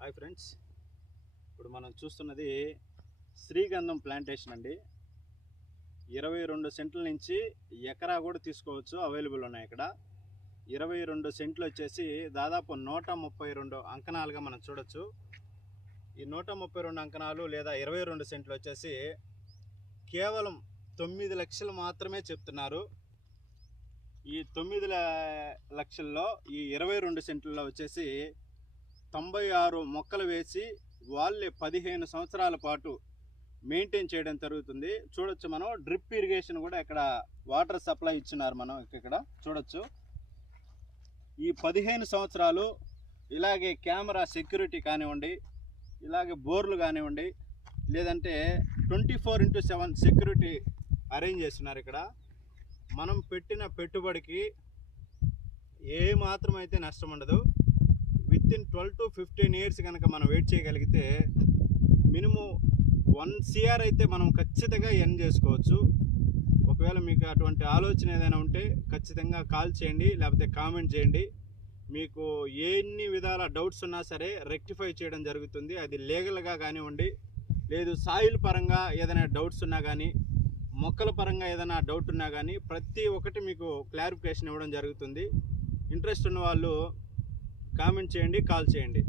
Hi friends, ఇప్పుడు మనం చూస్తున్నది శ్రీగంధం ప్లాంటేషన్ అండి. 22 సెంట్ల నుంచి ఎకరా కూడా తీసుకోవచ్చు, అవైలబుల్ ఉన్నాయి ఇక్కడ. 22 సెంట్లు వచ్చేసి దాదాపు 132 అంకణాలుగా మనం చూడొచ్చు. ఈ 132 అంకణాలు లేదా 22 సెంట్లు వచ్చేసి కేవలం 9 లక్షలు మాత్రమే చెప్తున్నారు. ఈ 9 లక్షల్లో ఈ 22 సెంట్లలో వచ్చేసి 96 మొక్కలు వేసి వాళ్ళే 15 సంవత్సరాల పాటు మెయింటైన్ చేయడం జరుగుతుంది. చూడొచ్చు, మనం డ్రిప్ ఇరిగేషన్ కూడా ఇక్కడ వాటర్ సప్లై ఇచ్చున్నారు. మనం ఇక్కడ చూడొచ్చు, ఈ 15 సంవత్సరాలు ఇలాగే కెమెరా సెక్యూరిటీ కానివ్వండి, ఇలాగే బోర్లు కానివ్వండి, లేదంటే 24/7 సెక్యూరిటీ అరేంజ్ చేస్తున్నారు. ఇక్కడ మనం పెట్టిన పెట్టుబడికి ఏ మాత్రం అయితే నష్టం ఉండదు. విత్ ఇన్ 12 to 15 ఇయర్స్ కనుక మనం వెయిట్ చేయగలిగితే మినిమం 1 CR అయితే మనం ఖచ్చితంగా ఎర్న్ చేసుకోవచ్చు. ఒకవేళ మీకు అటువంటి ఆలోచన ఏదైనా ఉంటే ఖచ్చితంగా కాల్ చేయండి, లేకపోతే కామెంట్ చేయండి. మీకు ఎన్ని విధాల డౌట్స్ ఉన్నా సరే రెక్టిఫై చేయడం జరుగుతుంది. అది లీగల్గా కానివ్వండి, లేదు సాయిల్ పరంగా ఏదైనా డౌట్స్ ఉన్నా కానీ, మొక్కల పరంగా ఏదైనా డౌట్ ఉన్నా కానీ ప్రతి ఒక్కటి మీకు క్లారిఫికేషన్ ఇవ్వడం జరుగుతుంది. ఇంట్రెస్ట్ ఉన్న వాళ్ళు కామెంట్ చేయండి, కాల్ చేయండి.